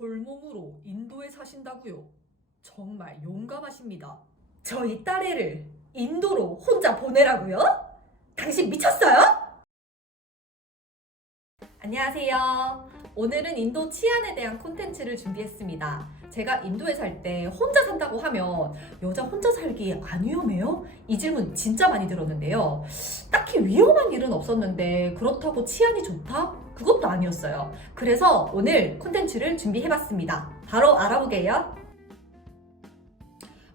홀몸으로 인도에 사신다고요? 정말 용감하십니다. 저희 딸애를 인도로 혼자 보내라고요? 당신 미쳤어요? 안녕하세요. 오늘은 인도 치안에 대한 콘텐츠를 준비했습니다. 제가 인도에 살 때 혼자 산다고 하면 여자 혼자 살기 안 위험해요? 이 질문 진짜 많이 들었는데요. 딱히 위험한 일은 없었는데 그렇다고 치안이 좋다? 그것도 아니었어요. 그래서 오늘 콘텐츠를 준비해봤습니다. 바로 알아보게요.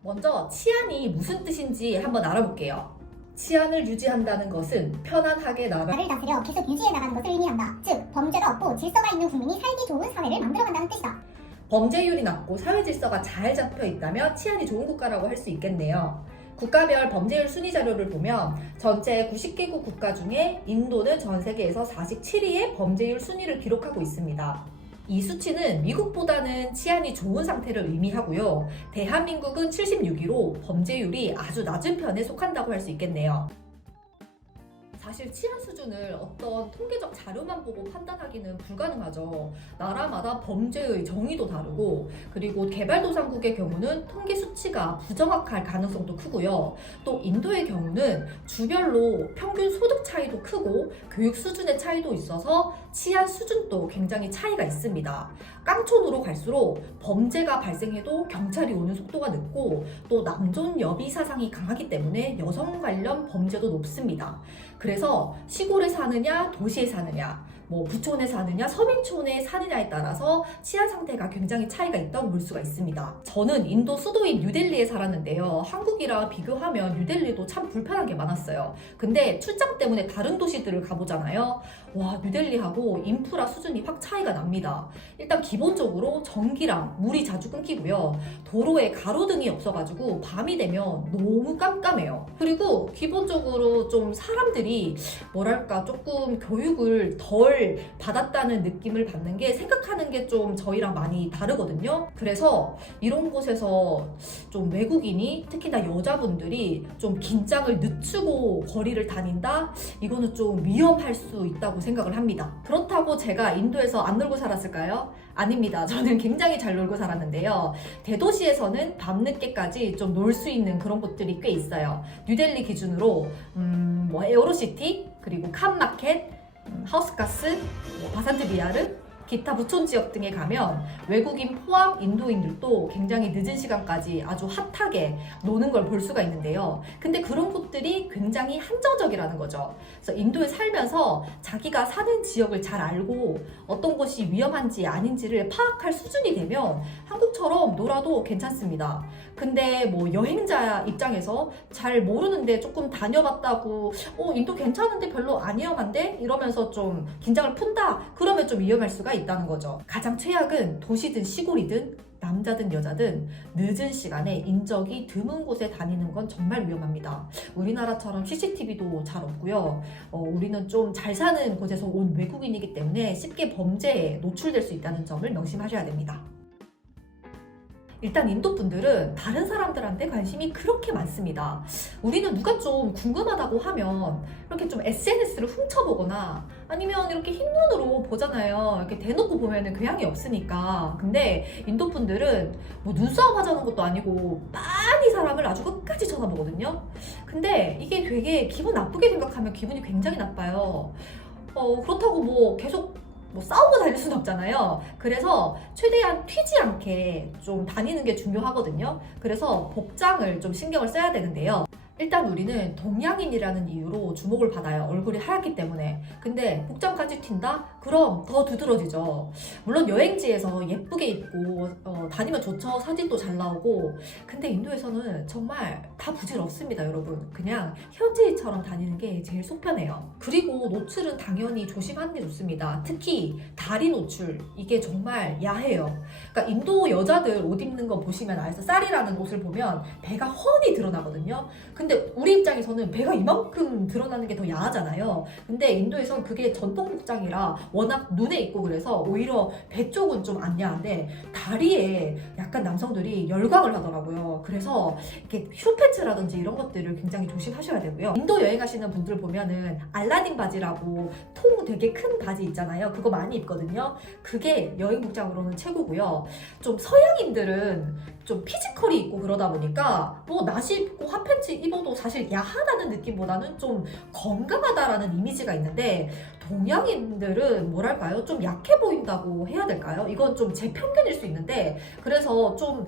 먼저 치안이 무슨 뜻인지 한번 알아볼게요. 치안을 유지한다는 것은 편안하게 나라를 다스려 계속 유지해 나가는 것을 의미한다. 즉, 범죄가 없고 질서가 있는 국민이 살기 좋은 사회를 만들어간다는 뜻이다. 범죄율이 낮고 사회 질서가 잘 잡혀 있다면 치안이 좋은 국가라고 할 수 있겠네요. 국가별 범죄율 순위 자료를 보면 전체 90개국 국가 중에 인도는 전 세계에서 47위의 범죄율 순위를 기록하고 있습니다. 이 수치는 미국보다는 치안이 좋은 상태를 의미하고요. 대한민국은 76위로 범죄율이 아주 낮은 편에 속한다고 할 수 있겠네요. 사실 치안 수준을 어떤 통계적 자료만 보고 판단하기는 불가능하죠. 나라마다 범죄의 정의도 다르고, 그리고 개발도상국의 경우는 통계 수치가 부정확할 가능성도 크고요. 또 인도의 경우는 주별로 평균 소득 차이도 크고 교육 수준의 차이도 있어서 치안 수준도 굉장히 차이가 있습니다. 깡촌으로 갈수록 범죄가 발생해도 경찰이 오는 속도가 늦고, 또 남존 여비 사상이 강하기 때문에 여성 관련 범죄도 높습니다. 그래서 시골에 사느냐 도시에 사느냐, 부촌에 사느냐 서민촌에 사느냐에 따라서 치안 상태가 굉장히 차이가 있다고 볼 수가 있습니다. 저는 인도 수도인 뉴델리에 살았는데요. 한국이랑 비교하면 뉴델리도 참 불편한 게 많았어요. 근데 출장 때문에 다른 도시들을 가보잖아요. 와, 뉴델리하고 인프라 수준이 확 차이가 납니다. 일단 기본적으로 전기랑 물이 자주 끊기고요. 도로에 가로등이 없어가지고 밤이 되면 너무 깜깜해요. 그리고 기본적으로 좀 사람들이 조금 교육을 덜 받았다는 느낌을 받는 게, 생각하는 게 좀 저희랑 많이 다르거든요. 그래서 이런 곳에서 좀 외국인이, 특히나 여자분들이 좀 긴장을 늦추고 거리를 다닌다? 이거는 좀 위험할 수 있다고 생각을 합니다. 그렇다고 제가 인도에서 안 놀고 살았을까요? 아닙니다. 저는 굉장히 잘 놀고 살았는데요. 대도시에서는 밤늦게까지 좀 놀 수 있는 그런 곳들이 꽤 있어요. 뉴델리 기준으로 에어로시티, 그리고 칸마켓, 하우스가스, 바산트 비아르, 기타 부촌 지역 등에 가면 외국인 포함 인도인들도 굉장히 늦은 시간까지 아주 핫하게 노는 걸 볼 수가 있는데요. 근데 그런 곳들이 굉장히 한정적이라는 거죠. 그래서 인도에 살면서 자기가 사는 지역을 잘 알고 어떤 곳이 위험한지 아닌지를 파악할 수준이 되면 한국처럼 놀아도 괜찮습니다. 근데 여행자 입장에서 잘 모르는데 조금 다녀봤다고 인도 괜찮은데 별로 안 위험한데? 이러면서 좀 긴장을 푼다? 그러면 좀 위험할 수가 있다는 거죠. 가장 최악은 도시든 시골이든 남자든 여자든 늦은 시간에 인적이 드문 곳에 다니는 건 정말 위험합니다. 우리나라처럼 CCTV도 잘 없고요. 우리는 좀 잘 사는 곳에서 온 외국인이기 때문에 쉽게 범죄에 노출될 수 있다는 점을 명심하셔야 됩니다. 일단 인도 분들은 다른 사람들한테 관심이 그렇게 많습니다. 우리는 누가 좀 궁금하다고 하면 이렇게 좀 SNS를 훔쳐보거나 아니면 이렇게 흰눈으로 보잖아요. 이렇게 대놓고 보면은 교양이 없으니까. 근데 인도 분들은 눈싸움 하자는 것도 아니고 많이 사람을 아주 끝까지 쳐다보거든요. 근데 이게 되게 기분 나쁘게 생각하면 기분이 굉장히 나빠요. 그렇다고 계속 싸우고 다닐 수는 없잖아요. 그래서 최대한 튀지 않게 좀 다니는 게 중요하거든요. 그래서 복장을 좀 신경을 써야 되는데요. 일단 우리는 동양인이라는 이유로 주목을 받아요. 얼굴이 하얗기 때문에. 근데 복장까지 튄다? 그럼 더 두드러지죠. 물론 여행지에서 예쁘게 입고 다니면 좋죠. 사진도 잘 나오고. 근데 인도에서는 정말 다 부질없습니다, 여러분. 그냥 현지인처럼 다니는 게 제일 속편해요. 그리고 노출은 당연히 조심하는 게 좋습니다. 특히 다리 노출. 이게 정말 야해요. 그러니까 인도 여자들 옷 입는 거 보시면 알죠. 쌀이라는 옷을 보면 배가 훤히 드러나거든요. 근데 우리 입장에서는 배가 이만큼 드러나는 게 더 야하잖아요. 근데 인도에선 그게 전통 복장이라 워낙 눈에 있고 그래서 오히려 배 쪽은 좀 안 야한데 다리에 약간 남성들이 열광을 하더라고요. 그래서 이렇게 슈팬츠라든지 이런 것들을 굉장히 조심하셔야 되고요. 인도 여행 가시는 분들 보면은 알라딘 바지라고 통 되게 큰 바지 있잖아요. 그거 많이 입거든요. 그게 여행 복장으로는 최고고요. 좀 서양인들은 좀 피지컬이 있고 그러다 보니까 뭐 나시 입고 핫팬츠 입어도 사실 야하다는 느낌보다는 좀 건강하다라는 이미지가 있는데 동양인들은 뭐랄까요? 좀 약해 보인다고 해야 될까요? 이건 좀 제 편견일 수 있는데 그래서 좀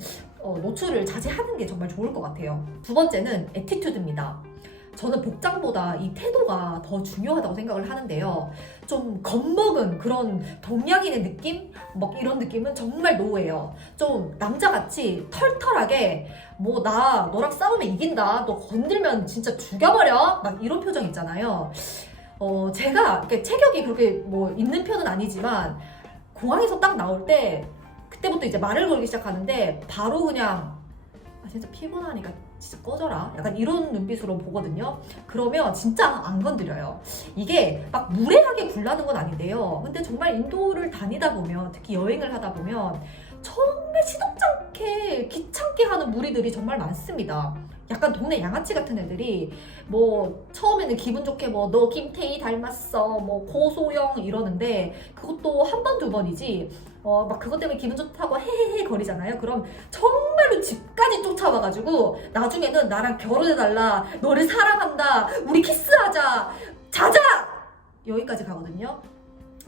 노출을 자제하는 게 정말 좋을 것 같아요. 두 번째는 애티튜드입니다. 저는 복장보다 이 태도가 더 중요하다고 생각을 하는데요. 좀 겁먹은 그런 동양인의 느낌? 막 이런 느낌은 정말 노예요. 좀 남자같이 털털하게 뭐 나 너랑 싸우면 이긴다. 너 건들면 진짜 죽여버려. 막 이런 표정 있잖아요. 제가 이렇게 체격이 그렇게 뭐 있는 편은 아니지만 공항에서 딱 나올 때 그때부터 이제 말을 걸기 시작하는데 바로 그냥 진짜 피곤하니까 진짜 꺼져라 약간 이런 눈빛으로 보거든요. 그러면 진짜 안 건드려요. 이게 막 무례하게 굴라는 건 아닌데요. 근데 정말 인도를 다니다 보면 특히 여행을 하다 보면 정말 시덥지 않게 귀찮게 하는 무리들이 정말 많습니다. 약간 동네 양아치 같은 애들이 뭐 처음에는 기분 좋게 뭐 너 김태희 닮았어 뭐 고소영 이러는데 그것도 한 번 두 번이지 막 그것 때문에 기분 좋다고 헤헤헤 거리잖아요. 그럼 정말로 집까지 쫓아와가지고 나중에는 나랑 결혼해달라 너를 사랑한다 우리 키스하자 자자 여기까지 가거든요.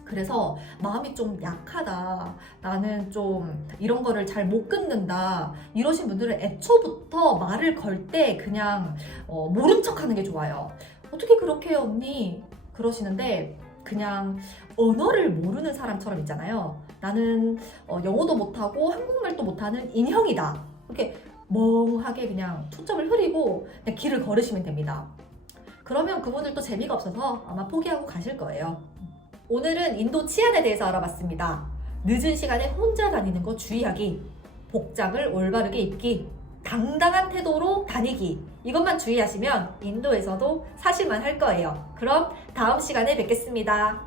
그래서 마음이 좀 약하다 나는 좀 이런 거를 잘 못 끊는다 이러신 분들은 애초부터 말을 걸 때 그냥 모른 척 하는 게 좋아요. 어떻게 그렇게 해요 언니 그러시는데 그냥 언어를 모르는 사람처럼 있잖아요. 나는 영어도 못하고 한국말도 못하는 인형이다 이렇게 멍하게 그냥 초점을 흐리고 그냥 길을 걸으시면 됩니다. 그러면 그분들도 재미가 없어서 아마 포기하고 가실 거예요. 오늘은 인도 치안에 대해서 알아봤습니다. 늦은 시간에 혼자 다니는 거 주의하기, 복장을 올바르게 입기, 당당한 태도로 다니기 이것만 주의하시면 인도에서도 사실만 할 거예요. 그럼 다음 시간에 뵙겠습니다.